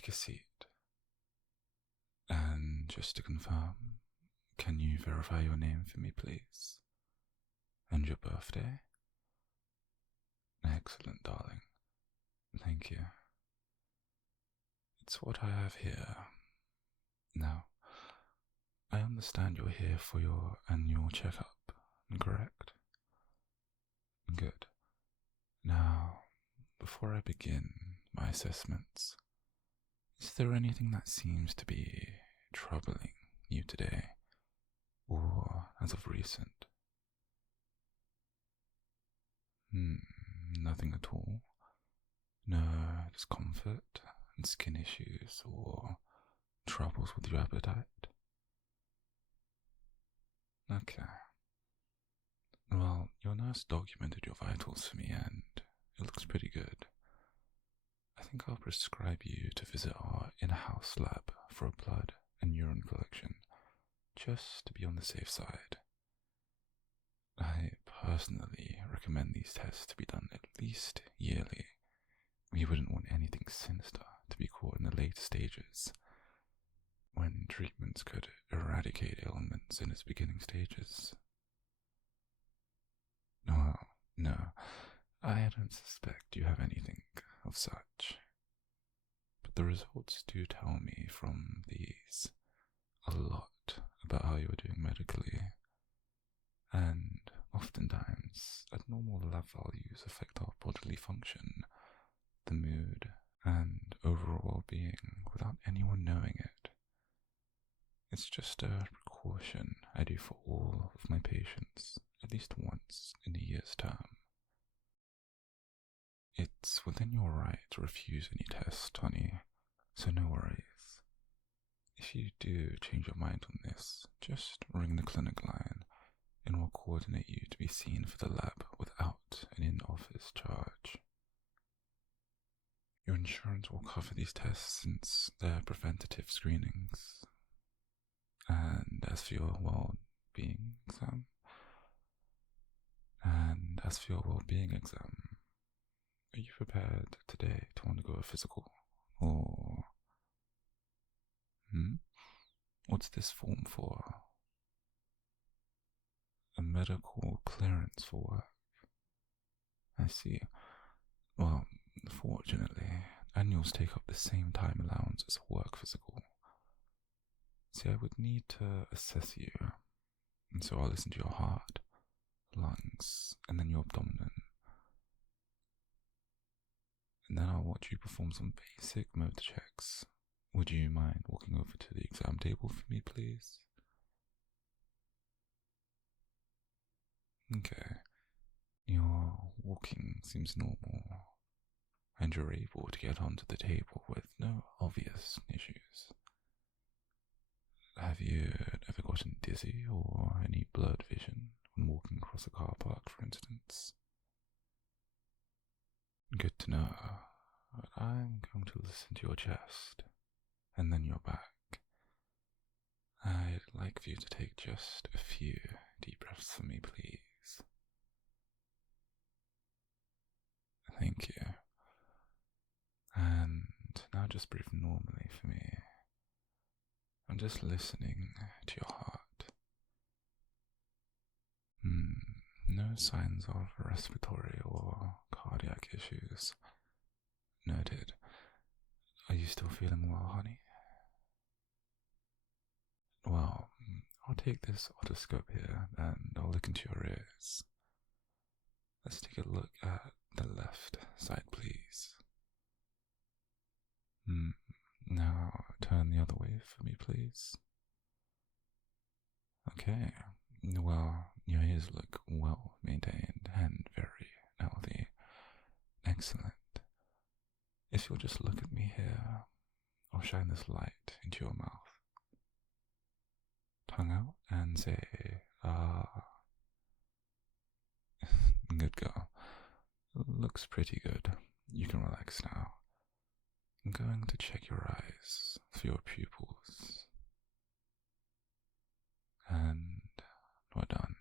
take a seat. And just to confirm, can you verify your name for me, please? And your birthday? Excellent, darling. Thank you. It's what I have here. Now, I understand you're here for your annual checkup, correct? Good. Now, before I begin my assessments, is there anything that seems to be troubling you today, or as of recent? Nothing at all? No discomfort and skin issues or troubles with your appetite? Okay. Well, your nurse documented your vitals for me and it looks pretty good. I think I'll prescribe you to visit our in-house lab for a blood and urine collection, just to be on the safe side. I personally recommend these tests to be done at least yearly. We wouldn't want anything sinister to be caught in the later stages, when treatments could eradicate ailments in its beginning stages. Well, no, I don't suspect you have anything of such. But the results do tell me from these a lot about how you're doing medically, and oftentimes abnormal lab values affect our bodily function, the mood, and overall well-being without anyone knowing it. It's just a precaution I do for all of my patients at least once in a year's term. It's within your right to refuse any test, honey, so no worries. If you do change your mind on this, just ring the clinic line and we'll coordinate you to be seen for the lab without an in-office charge. Your insurance will cover these tests since they're preventative screenings. And as for your well-being exam, are you prepared today to undergo a physical? Or, what's this form for? A medical clearance for work. I see. Well, fortunately, annuals take up the same time allowance as a work physical. See, I would need to assess you, and so I'll listen to your heart, lungs, and then your abdomen. And then I'll watch you perform some basic motor checks. Would you mind walking over to the exam table for me, please? Okay. Your walking seems normal, and you're able to get onto the table with no obvious issues. Have you ever gotten dizzy or any blurred vision when walking across a car park, for instance? Good to know, but I'm going to listen to your chest, and then your back. I'd like for you to take just a few deep breaths for me, please. Thank you. And now just breathe normally for me. I'm just listening to your heart. No signs of respiratory or cardiac issues noted. Are you still feeling well, honey? Well, I'll take this otoscope here and I'll look into your ears. Let's take a look at the left side, please. Now turn the other way for me, please. Okay, well, your ears look well maintained and very healthy. Excellent. If you'll just look at me here, I'll shine this light into your mouth. Tongue out and say, Good girl. Looks pretty good. You can relax now. I'm going to check your eyes for your pupils. And we're done.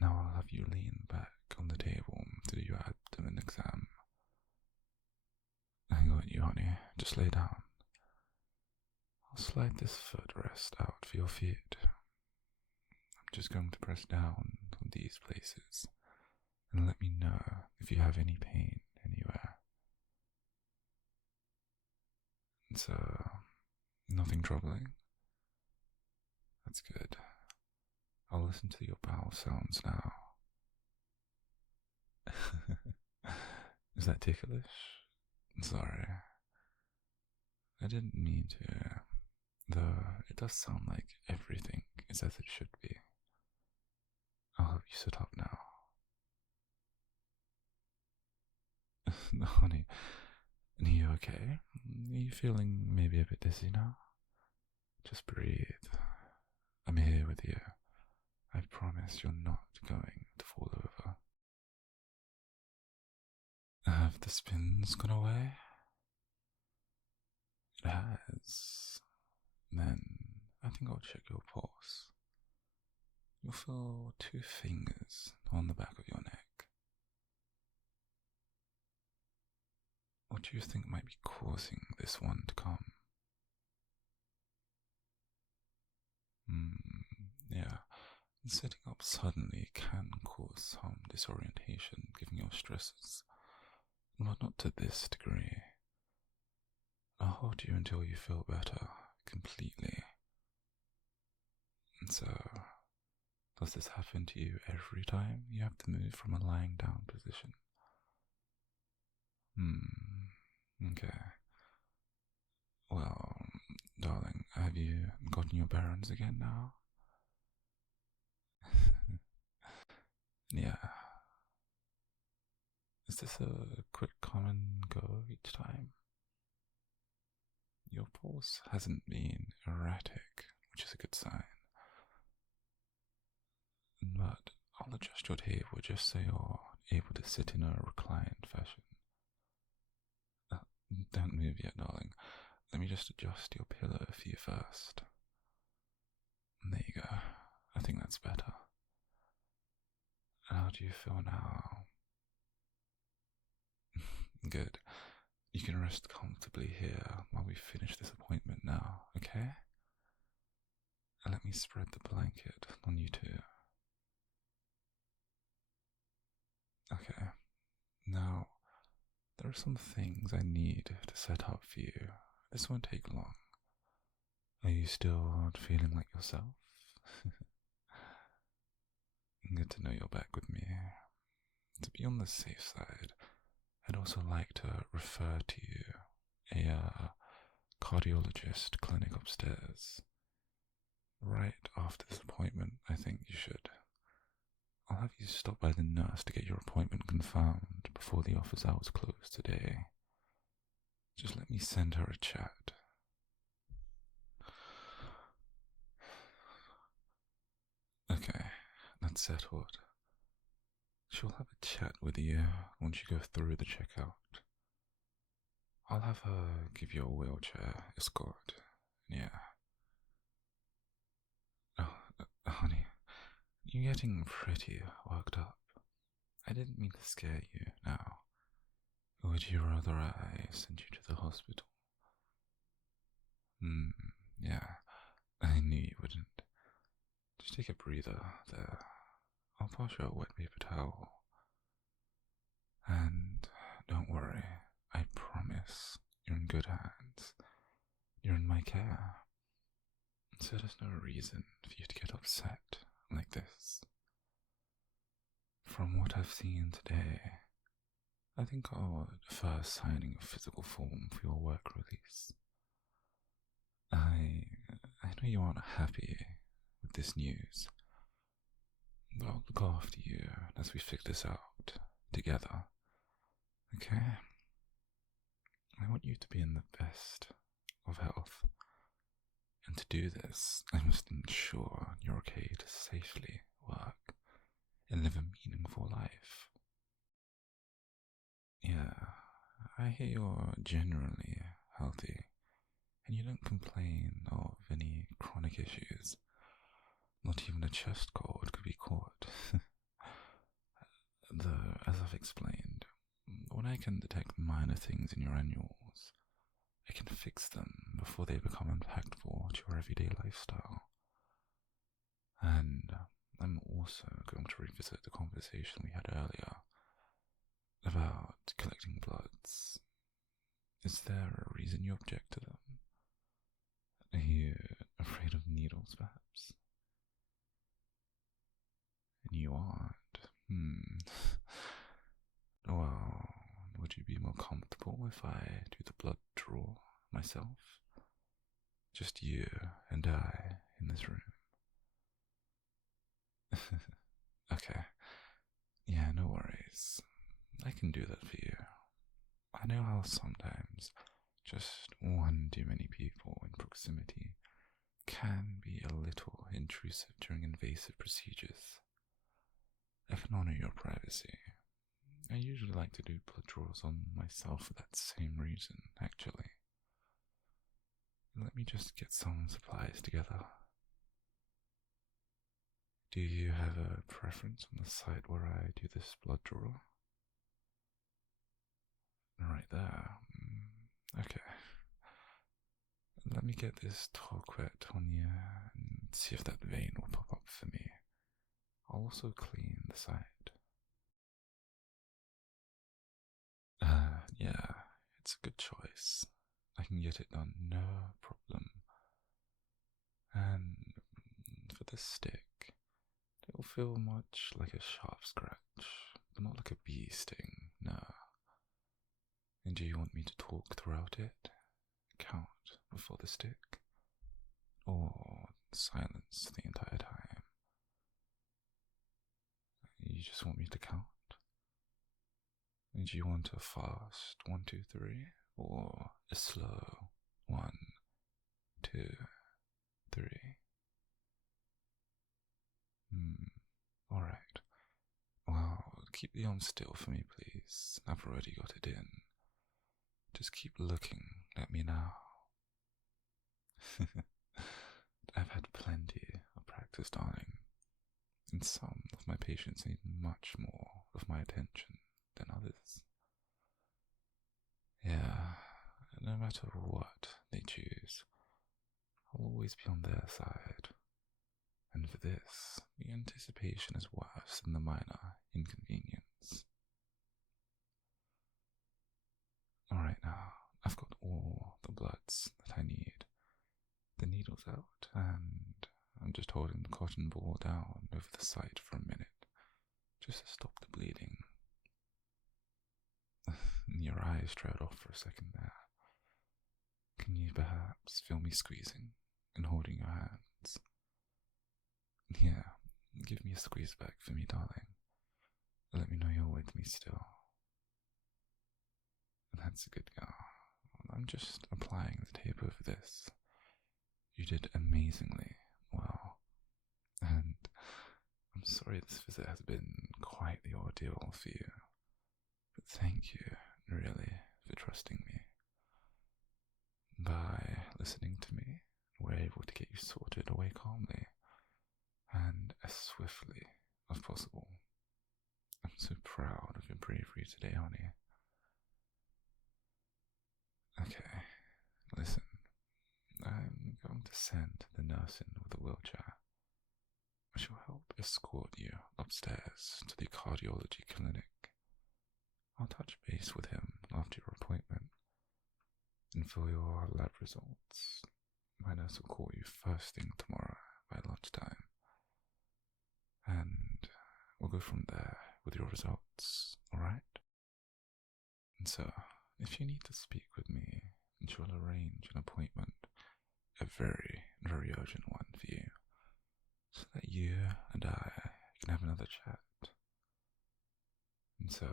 Now I'll have you lean back on the table to do your abdomen exam. I got you, honey. just lay down. I'll slide this footrest out for your feet. I'm just going to press down on these places and let me know if you have any pain anywhere. So, nothing troubling? That's good. I'll listen to your bowel sounds now. Is that ticklish? Sorry. I didn't mean to, though it does sound like everything is as it should be. I'll help you sit up now. No, honey, are you okay? Are you feeling maybe a bit dizzy now? Just breathe. I'm here with you. I promise you're not going to fall over. Have the spins gone away? It has. Then I think I'll check your pulse. You'll feel 2 fingers on the back of your neck. What do you think might be causing this one to come? Yeah. Sitting up suddenly can cause some disorientation given your stresses, but not to this degree. I'll hold you until you feel better completely. And so, does this happen to you every time you have to move from a lying down position? Okay. Well, darling, have you gotten your bearings again now? Yeah. Is this a quick come and go each time? Your pulse hasn't been erratic, which is a good sign. But I'll adjust your table just so you're able to sit in a reclined fashion. Don't move yet, darling. Let me just adjust your pillow for you first. There you go. I think that's better. How do you feel now? Good. You can rest comfortably here while we finish this appointment now, okay? And let me spread the blanket on you too. Okay. Now, there are some things I need to set up for you. This won't take long. Are you still not feeling like yourself? Good to know you're back with me. To be on the safe side, I'd also like to refer to you a cardiologist clinic upstairs. Right after this appointment, I think you should. I'll have you stop by the nurse to get your appointment confirmed before the office hours close today. Just let me send her a chat. Okay, that's settled. She'll have a chat with you once you go through the checkout. I'll have her give you a wheelchair escort. Yeah. Oh, honey, you're getting pretty worked up. I didn't mean to scare you now. Would you rather I send you to the hospital? Yeah, I knew you wouldn't. Just take a breather there. I'll pass you a wet paper towel. And don't worry, I promise you're in good hands. You're in my care. So there's no reason for you to get upset like this. From what I've seen today, I think I'll defer signing a physical form for your work release. I know you aren't happy with this news, but I'll look after you as we figure this out together, okay? I want you to be in the best of health, and to do this, I must ensure you're okay to safely work and live a meaningful life. Yeah, I hear you're generally healthy, and you don't complain of any chronic issues. Not even a chest cold could be caught. Though, as I've explained, when I can detect minor things in your annuals, I can fix them before they become impactful to your everyday lifestyle. And I'm also going to revisit the conversation we had earlier about collecting bloods. Is there a reason you object to them? Are you afraid of needles, perhaps? And you aren't. Well, would you be more comfortable if I do the blood draw myself? Just you and I in this room. Okay. Yeah, no worries. I can do that for you. I know how sometimes just one too many people in proximity can be a little intrusive during invasive procedures. I can honor your privacy. I usually like to do blood draws on myself for that same reason, actually. Let me just get some supplies together. Do you have a preference on the site where I do this blood draw? Right there. Okay. Let me get this talc wet on you and see if that vein will pop up for me. I'll also clean the site. Yeah, it's a good choice. I can get it done, no problem. And for the stick, it will feel much like a sharp scratch, but not like a bee sting, no. And do you want me to talk throughout it? Count before the stick? Or silence the entire time? You just want me to count? And do you want a fast 1, 2, 3? Or a slow 1, 2, 3? Alright. Well, keep the arm still for me, please. I've already got it in. Just keep looking at me now. I've had plenty of practice, darling. And some of my patients need much more of my attention than others. Yeah, no matter what they choose, I'll always be on their side. And for this, the anticipation is worse than the minor inconvenience. Alright now, I've got all the bloods that I need. The needle's out, and I'm just holding the cotton ball down over the site for a minute, just to stop the bleeding. Your eyes trailed off for a second there. Can you perhaps feel me squeezing and holding your hands? Yeah, give me a squeeze back for me, darling. Let me know you're with me still. That's a good girl. I'm just applying the tape over this. You did amazingly well. And I'm sorry this visit has been quite the ordeal for you. But thank you, really, for trusting me. By listening to me, we're able to get you sorted away calmly and as swiftly as possible. I'm so proud of your bravery today, honey. Okay, listen. I'm going to send the nurse in with a wheelchair. She'll help escort you upstairs to the cardiology clinic. I'll touch base with him after your appointment. And for your lab results, my nurse will call you first thing tomorrow by lunchtime. And we'll go from there with your results, alright? And so, if you need to speak with me, she'll arrange an appointment, a very, very urgent one for you, so that you and I can have another chat. And so,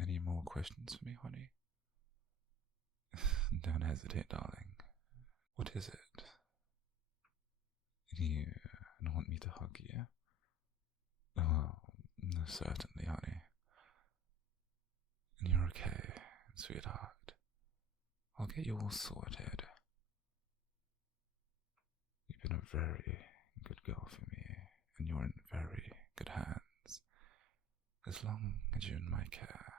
any more questions for me, honey? Don't hesitate, darling. What is it? You want me to hug you? Oh, certainly, honey. And you're okay, sweetheart. I'll get you all sorted. You've been a very good girl for me, and you're in very good hands. As long as you're in my care,